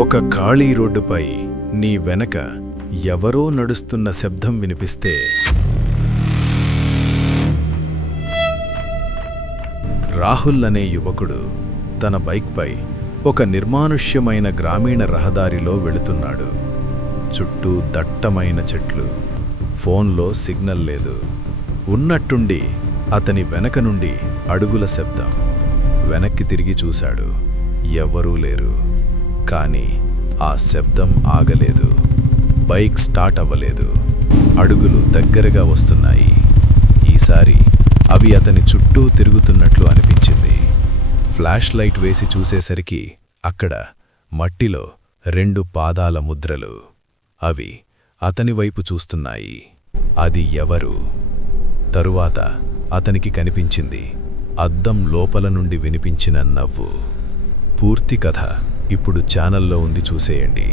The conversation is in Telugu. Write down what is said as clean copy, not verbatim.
ఒక ఖాళీ రోడ్డుపై నీ వెనక ఎవరో నడుస్తున్న శబ్దం వినిపిస్తే రాహుల్ అనే యువకుడు తన బైక్పై ఒక నిర్మానుష్యమైన గ్రామీణ రహదారిలో వెళుతున్నాడు. చుట్టూ దట్టమైన చెట్లు, ఫోన్లో సిగ్నల్ లేదు. ఉన్నట్టుండి అతని వెనక నుండి అడుగుల శబ్దం. వెనక్కి తిరిగి చూశాడు. ఎవ్వరూ లేరు. కానీ ఆ శబ్దం ఆగలేదు. బైక్ స్టార్ట్ అవ్వలేదు. అడుగులు దగ్గరగా వస్తున్నాయి. ఈసారి అవి అతని చుట్టూ తిరుగుతున్నట్లు అనిపించింది. ఫ్లాష్ లైట్ వేసి చూసేసరికి అక్కడ మట్టిలో 2 పాదాల ముద్రలు. అవి అతని వైపు చూస్తున్నాయి. అది ఎవరు? తరువాత అతనికి కనిపించింది అద్దం లోపల నుండి వినిపించిన నవ్వు. పూర్తి కథ ఇప్పుడు ఛానల్లో ఉంది, చూసేయండి.